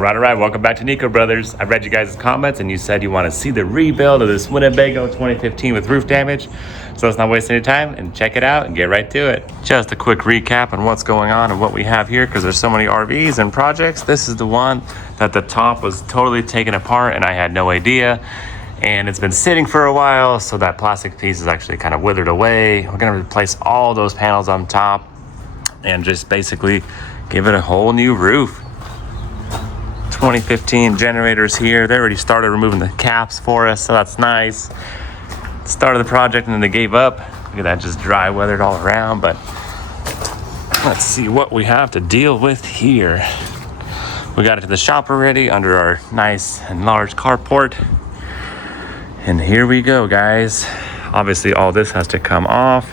All right. Welcome back to Nico Brothers. I read you guys' comments and you said you want to see the rebuild of this Winnebago 2015 with roof damage. So let's not waste any time and check it out and get right to it. Just a quick recap on what's going on and what we have here, because there's so many RVs and projects. This is the one that the top was totally taken apart and I had no idea. And it's been sitting for a while, so that plastic piece is actually kind of withered away. We're gonna replace all those panels on top and just basically give it a whole new roof. 2015 generators here. They already started removing the caps for us, so that's nice. Started the project and then they gave up. Look at that, just dry weathered all around. But let's see what we have to deal with here. We got it to the shop already under our nice and large carport. And here we go, guys. Obviously all this has to come off,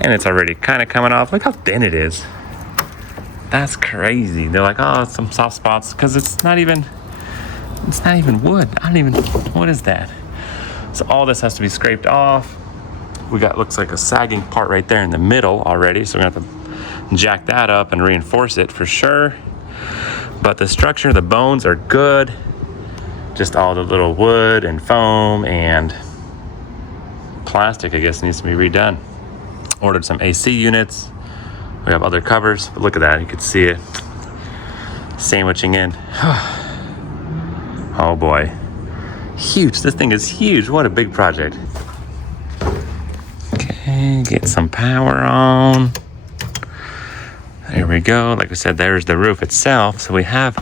and it's already kind of coming off. Look how thin it is. That's crazy. They're like, oh, it's some soft spots, because it's not even wood. What is that? So all this has to be scraped off. We got, looks like a sagging part right there in the middle already, so we're gonna have to jack that up and reinforce it for sure. But the structure, the bones are good. Just all the little wood and foam and plastic, I guess, needs to be redone. Ordered some AC units. We have other covers, but look at that, you can see it sandwiching in. Oh boy, huge. This thing is huge. What a big project. Okay, get some power on. There we go. Like I said, there's the roof itself. So we have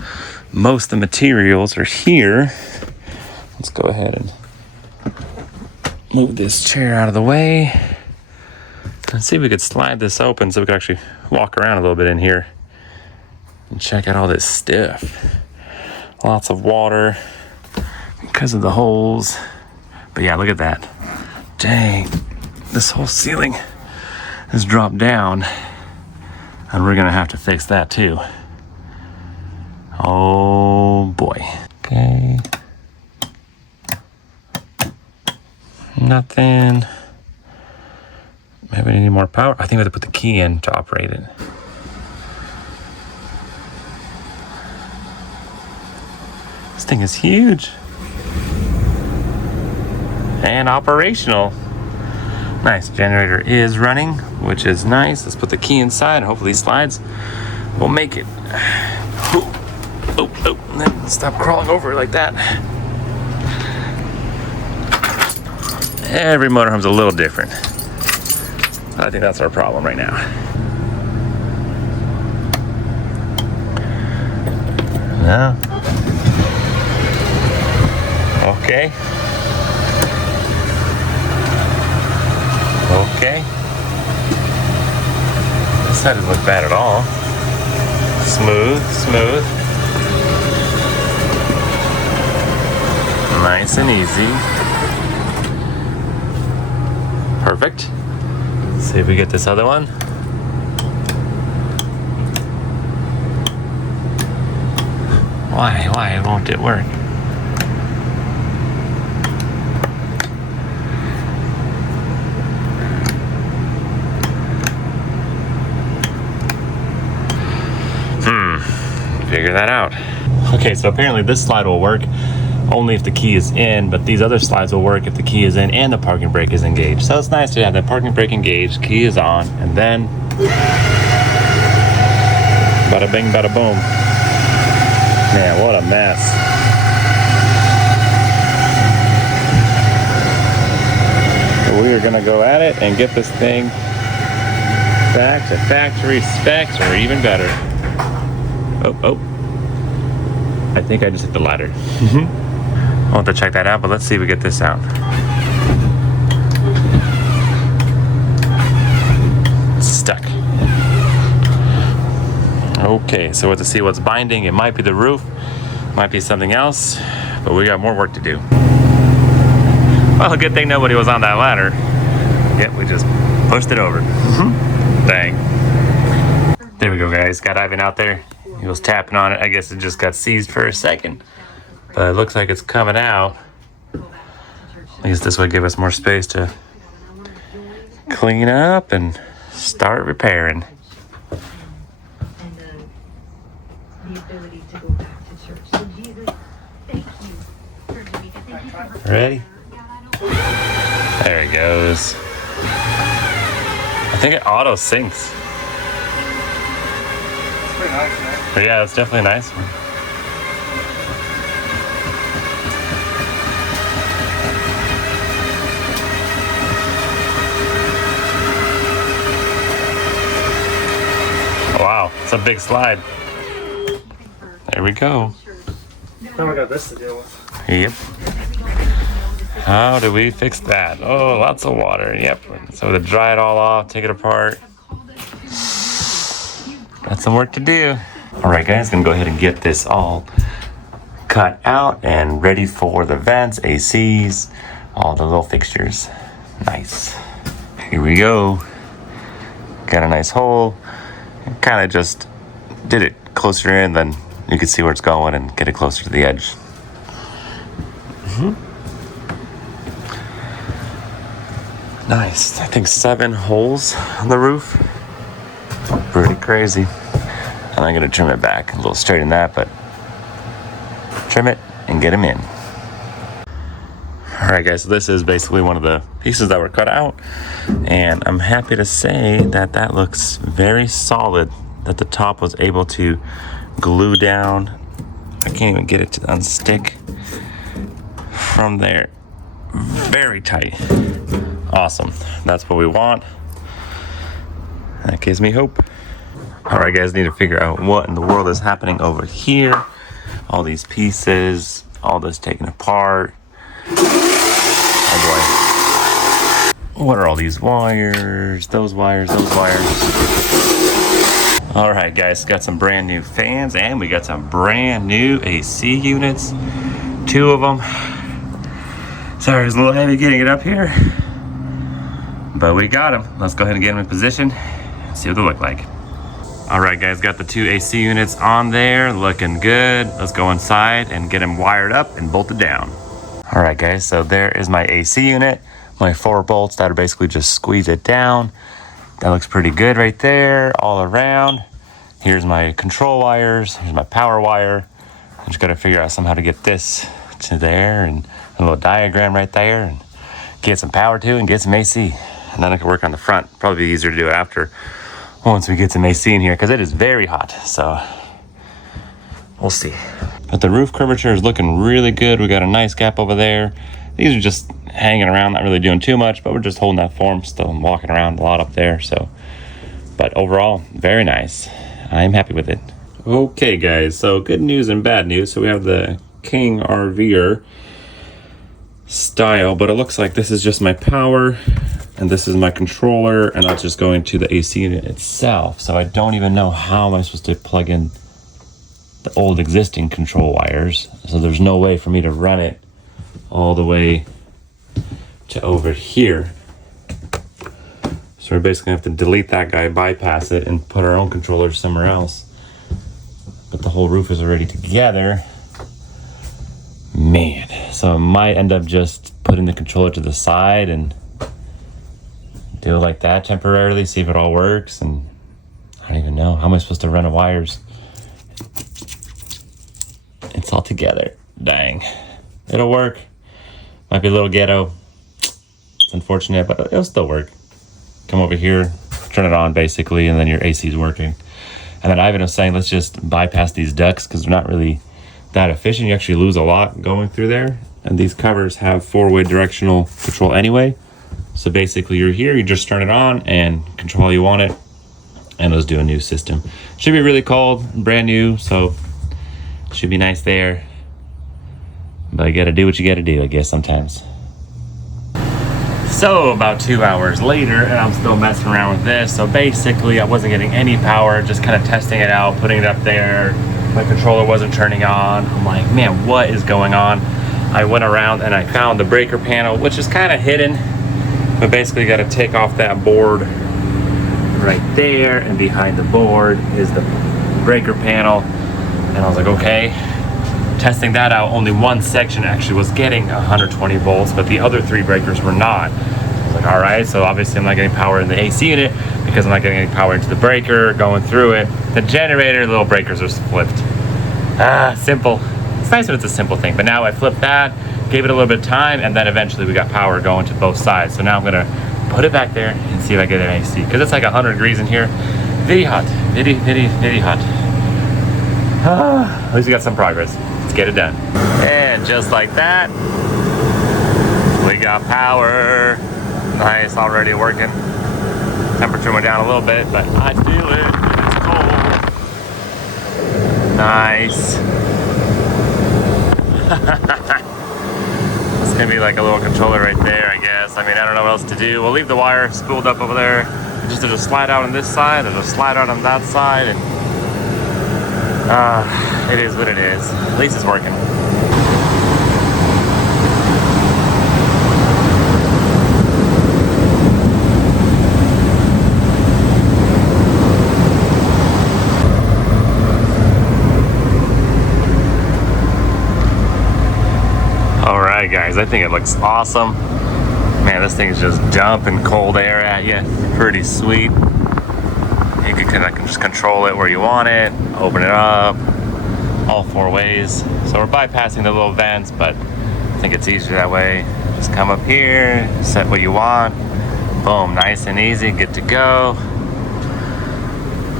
most of the materials are here. Let's go ahead and move this chair out of the way. Let's see if we could slide this open so we could actually walk around a little bit in here and check out all this stuff. Lots of water because of the holes. But yeah, look at that. Dang, this whole ceiling has dropped down, and we're gonna have to fix that too. Oh boy. Okay. Nothing. Maybe we need more power. I think we have to put the key in to operate it. This thing is huge. And operational. Nice, generator is running, which is nice. Let's put the key inside and hopefully these slides will make it. Oh, and then stop crawling over like that. Every motorhome's a little different. I think that's our problem right now. No. Okay. This side doesn't look bad at all. Smooth. Nice and easy. Perfect. Let's see if we get this other one. Why won't it work? Figure that out. Okay, so apparently this slide will work only if the key is in, but these other slides will work if the key is in and the parking brake is engaged. So it's nice to have the parking brake engaged, key is on, and then bada bing, bada boom. Man, what a mess. We are gonna go at it and get this thing back to factory specs or even better. Oh. I think I just hit the ladder. I'll have to check that out, but let's see if we get this out. It's stuck. Okay, so we have to see what's binding. It might be the roof, might be something else, but we got more work to do. Well, a good thing nobody was on that ladder. Yep, we just pushed it over. Dang. There we go, guys. Got Ivan out there. He was tapping on it. I guess it just got seized for a second, but it looks like it's coming out. I guess this would give us more space to clean up and start repairing. The ability to go back to Ready? There it goes. I think it auto syncs. It's pretty nice, man. But yeah, it's definitely a nice one. Wow, it's a big slide. There we go. Now we got this to deal with. Yep. How do we fix that? Oh, lots of water. Yep. So to dry it all off, take it apart. Got some work to do. All right, guys, gonna go ahead and get this all cut out and ready for the vents, ACs, all the little fixtures. Nice. Here we go. Got a nice hole. Kind of just did it closer in, then you can see where it's going and get it closer to the edge. Nice. I think 7 holes on the roof. Pretty crazy. And I'm gonna trim it back a little straighten that, but trim it and get them in. All right, guys, so this is basically one of the pieces that were cut out, and I'm happy to say that that looks very solid, that the top was able to glue down. I can't even get it to unstick from there. Very tight. Awesome. That's what we want. That gives me hope. All right, guys, need to figure out what in the world is happening over here. All these pieces, all this taken apart. Oh boy. What are all these wires? Those wires, those wires. All right, guys, got some brand new fans and we got some brand new AC units. 2 of them. Sorry, it's a little heavy getting it up here, but we got them. Let's go ahead and get them in position and see what they look like. All right, guys, got the 2 AC units on there, looking good. Let's go inside and get them wired up and bolted down. All right, guys, so there is my AC unit, my 4 bolts that are basically just squeeze it down. That looks pretty good right there, all around. Here's my control wires, here's my power wire. I just gotta figure out somehow to get this to there, and a little diagram right there, and get some power to and get some AC. And then I can work on the front. Probably be easier to do it after, once we get some AC in here, because it is very hot, so we'll see. But the roof curvature is looking really good. We got a nice gap over there. These are just hanging around, not really doing too much, but we're just holding that form still and walking around a lot up there. So, but overall, very nice. I'm happy with it. Okay, guys, so good news and bad news. So we have the King RVer style, but it looks like this is just my power and this is my controller, and that's just going to the AC unit itself. So I don't even know how I'm supposed to plug in the old existing control wires. So there's no way for me to run it all the way to over here. So we're basically gonna have to delete that guy, bypass it, and put our own controller somewhere else. But the whole roof is already together. Man, so I might end up just putting the controller to the side and do it like that temporarily, see if it all works. And I don't even know, how am I supposed to run the wires? It's all together. Dang. It'll work. Might be a little ghetto. It's unfortunate, but it'll still work. Come over here, turn it on basically, and then your AC is working. And then Ivan was saying, let's just bypass these ducts because they're not really that efficient. You actually lose a lot going through there. And these covers have 4-way directional control anyway. So basically you're here, you just turn it on and control how you want it. And let's do a new system. Should be really cold, brand new, so should be nice there. But you gotta do what you gotta do, I guess, sometimes. So about 2 hours later, and I'm still messing around with this. So basically I wasn't getting any power, just kind of testing it out, putting it up there. My controller wasn't turning on. I'm like, man, what is going on? I went around and I found the breaker panel, which is kind of hidden, but basically you got to take off that board right there, and behind the board is the breaker panel. And I was like, okay. Testing that out, only one section actually was getting 120 volts, but the other 3 breakers were not. I was like, all right, so obviously I'm not getting power in the AC unit because I'm not getting any power into the breaker going through it. The generator, little breakers are flipped. Simple. It's nice when it's a simple thing, but now I flipped that, gave it a little bit of time, and then eventually we got power going to both sides. So now I'm gonna put it back there and see if I get an AC, because it's like 100 degrees in here. Very hot, very hot. At least we got some progress. Let's get it done. And just like that, we got power. Nice, already working. Temperature went down a little bit, but I feel it. It's cold. Nice. It's gonna be like a little controller right there, I guess. I mean, I don't know what else to do. We'll leave the wire spooled up over there. Just there's a slide out on this side, there's a slide out on that side, and it is what it is. At least it's working. Alright guys, I think it looks awesome. Man, this thing is just dumping cold air at you. Pretty sweet. You can kind of just control it where you want it, open it up, all 4 ways. So we're bypassing the little vents, but I think it's easier that way. Just come up here, set what you want. Boom, nice and easy, good to go.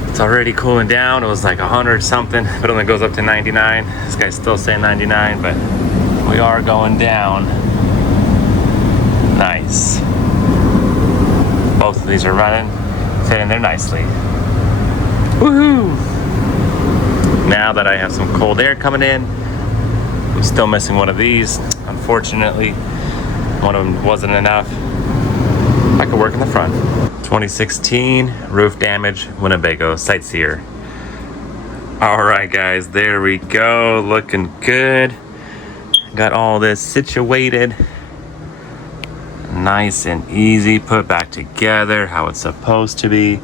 It's already cooling down. It was like 100 something, but it only goes up to 99. This guy's still saying 99, but we are going down. Nice. Both of these are running, fit in there nicely. Woohoo! Now that I have some cold air coming in, I'm still missing one of these. Unfortunately, one of them wasn't enough. I could work in the front. 2016 roof damage Winnebago Sightseer. All right, guys, there we go. Looking good. Got all this situated. Nice and easy, put back together how it's supposed to be.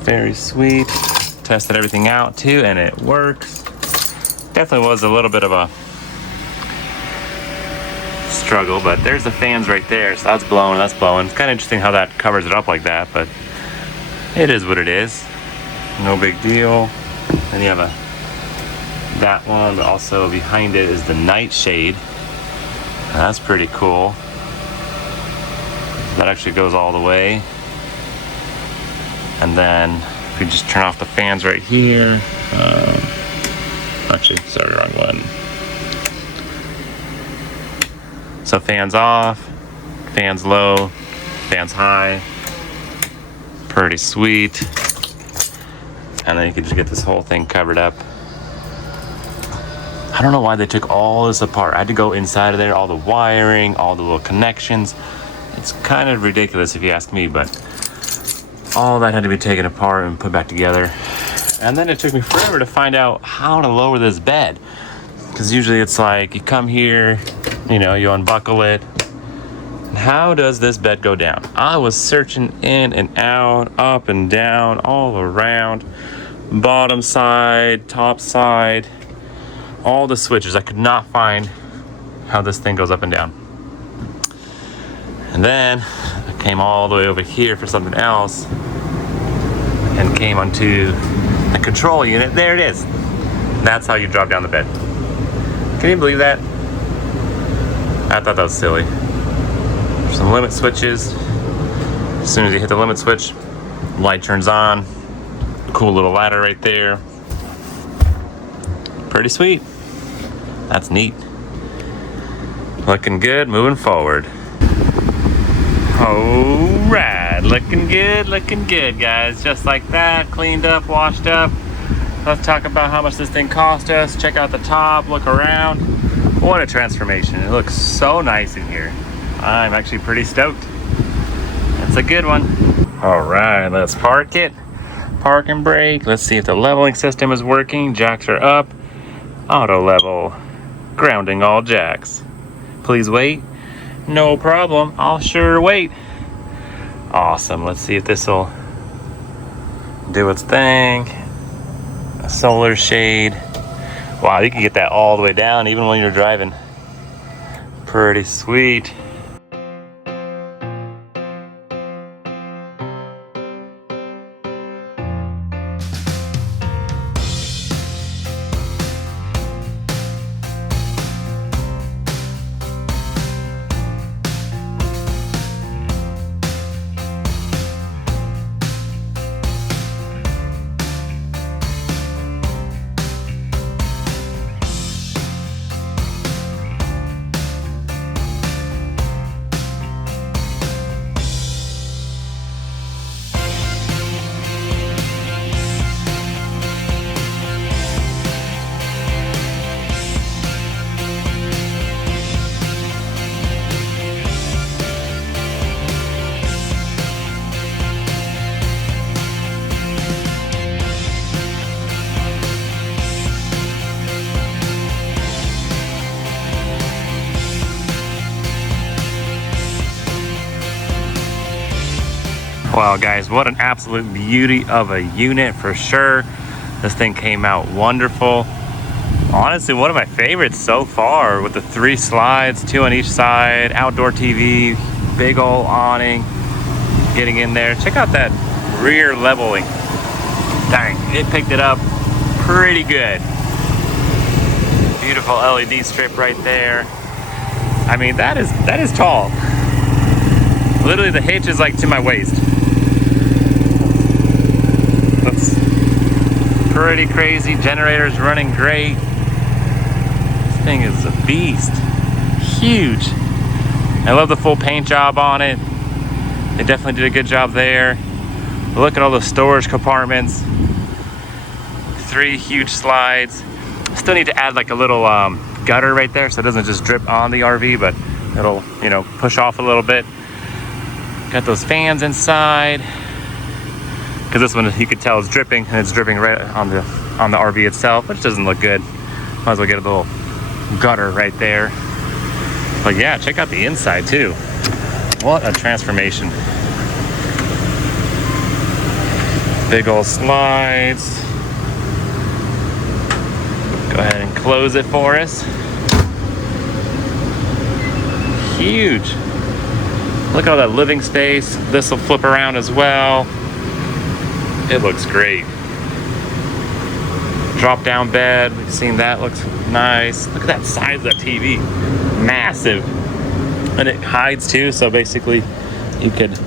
Very sweet. Tested everything out too, and it works. Definitely was a little bit of a struggle, but there's the fans right there, so that's blowing, that's blowing. It's kind of interesting how that covers it up like that, but it is what it is. No big deal. Then you have that one, but also behind it is the night shade. That's pretty cool. That actually goes all the way. And then if we just turn off the fans right here, actually, sorry, wrong one. So fans off, fans low, fans high. Pretty sweet. And then you can just get this whole thing covered up. I don't know why they took all this apart. I had to go inside of there, all the wiring, all the little connections. It's kind of ridiculous if you ask me, but all that had to be taken apart and put back together. And then it took me forever to find out how to lower this bed. Because usually it's like, you come here, you know, you unbuckle it. How does this bed go down? I was searching in and out, up and down, all around. Bottom side, top side, all the switches. I could not find how this thing goes up and down. And then I came all the way over here for something else and came onto the control unit. There it is. That's how you drop down the bed. Can you believe that? I thought that was silly. There's some limit switches. As soon as you hit the limit switch, light turns on. Cool little ladder right there. Pretty sweet. That's neat. Looking good, moving forward. Alright, looking good, guys. Just like that, cleaned up, washed up. Let's talk about how much this thing cost us. Check out the top, look around. What a transformation. It looks so nice in here. I'm actually pretty stoked. It's a good one. Alright, let's park it. Park and brake. Let's see if the leveling system is working. Jacks are up. Auto level. Grounding all jacks. Please wait. No problem. I'll sure wait. Awesome. Let's see if this will do its thing. A solar shade. Wow, you can get that all the way down even when you're driving. Pretty sweet. Well, guys, what an absolute beauty of a unit for sure. This thing came out wonderful. Honestly, one of my favorites so far, with the 3 slides, 2 on each side, outdoor TV, big old awning, getting in there. Check out that rear leveling. Dang, it picked it up pretty good. Beautiful LED strip right there. I mean, that is tall. Literally, the hitch is like to my waist. That's pretty crazy. Generator's running great. This thing is a beast. Huge. I love the full paint job on it. They definitely did a good job there. Look at all the storage compartments. 3 huge slides. Still need to add like a little gutter right there so it doesn't just drip on the RV, but it'll, you know, push off a little bit. Got those fans inside. Because this one, you could tell, is dripping, and it's dripping right on the RV itself, which doesn't look good. Might as well get a little gutter right there. But yeah, check out the inside too. What a transformation. Big old slides. Go ahead and close it for us. Huge. Look at all that living space. This will flip around as well. It looks great. Drop down bed. We've seen that, looks nice. Look at that size of that TV. Massive. And it hides too, so basically you could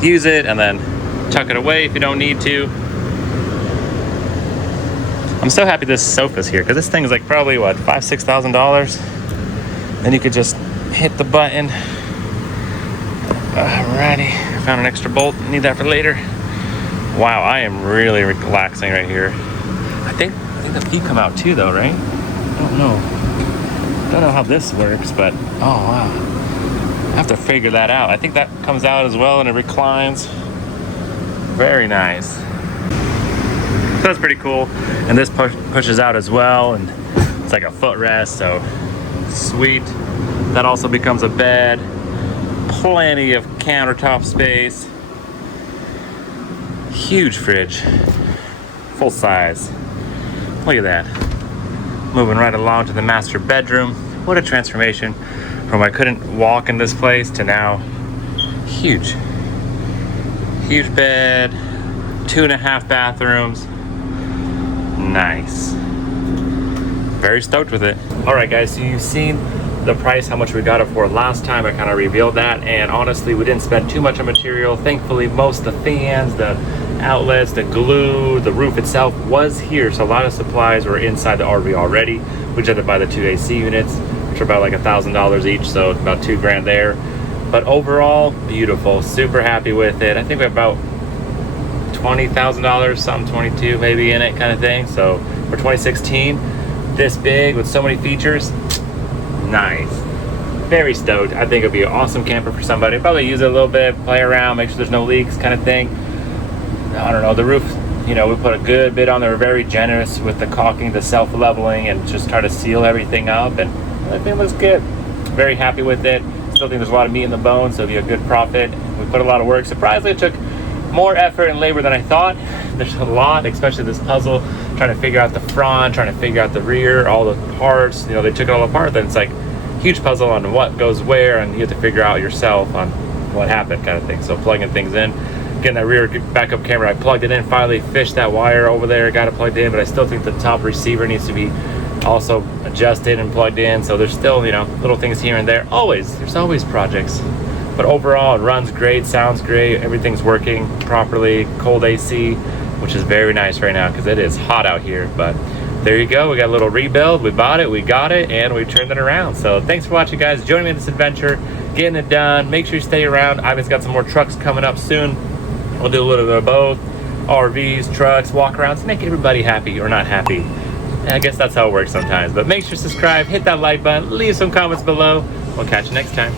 use it and then tuck it away if you don't need to. I'm so happy this sofa's here, because this thing is like probably what, $5,000-$6,000. Then you could just hit the button. Alrighty, found an extra bolt. Need that for later. Wow, I am really relaxing right here. I think the feet come out too, though, right? I don't know. Don't know how this works, but oh wow, I have to figure that out. I think that comes out as well, and it reclines. Very nice. So that's pretty cool. And this pushes out as well, and it's like a footrest, so sweet. That also becomes a bed. Plenty of countertop space. Huge fridge. Full size. Look at that. Moving right along to the master bedroom. What a transformation from I couldn't walk in this place to now. Huge. Huge bed. 2.5 bathrooms. Nice. Very stoked with it. All right, guys, so you've seen the price, how much we got it for last time. I kind of revealed that, and honestly, we didn't spend too much on material. Thankfully, most of the fans, the outlets, the glue, the roof itself was here, so a lot of supplies were inside the RV already. We just had to buy the 2 AC units, which are about like $1,000 each, so about $2,000 there. But overall, beautiful. Super happy with it. I think we have about $20,000, something 22 maybe in it, kind of thing. So for 2016, this big with so many features, nice. Very stoked. I think it'd be an awesome camper for somebody. Probably use it a little bit, play around, make sure there's no leaks, kind of thing. I don't know, the roof, you know, we put a good bit on there. We're very generous with the caulking, the self-leveling, and just try to seal everything up, and I think it looks good. Very happy with it. Still think there's a lot of meat in the bone, so it'll be a good profit. We put a lot of work. Surprisingly, it took more effort and labor than I thought. There's a lot, especially this puzzle, trying to figure out the front, trying to figure out the rear, all the parts. You know, they took it all apart, then it's like huge puzzle on what goes where, and you have to figure out yourself on what happened, kind of thing. So plugging things in, getting that rear backup camera, I plugged it in, finally fished that wire over there, got it plugged in, but I still think the top receiver needs to be also adjusted and plugged in. So there's still, you know, little things here and there. There's always projects. But overall, it runs great, sounds great, everything's working properly, cold AC, which is very nice right now because it is hot out here. But there you go, we got a little rebuild, we bought it, we got it, and we turned it around. So thanks for watching, guys. Join me in this adventure, getting it done. Make sure you stay around. Ivan's got some more trucks coming up soon. We'll do a little bit of both, RVs, trucks, walkarounds, make everybody happy or not happy. I guess that's how it works sometimes. But make sure to subscribe, hit that like button, leave some comments below. We'll catch you next time.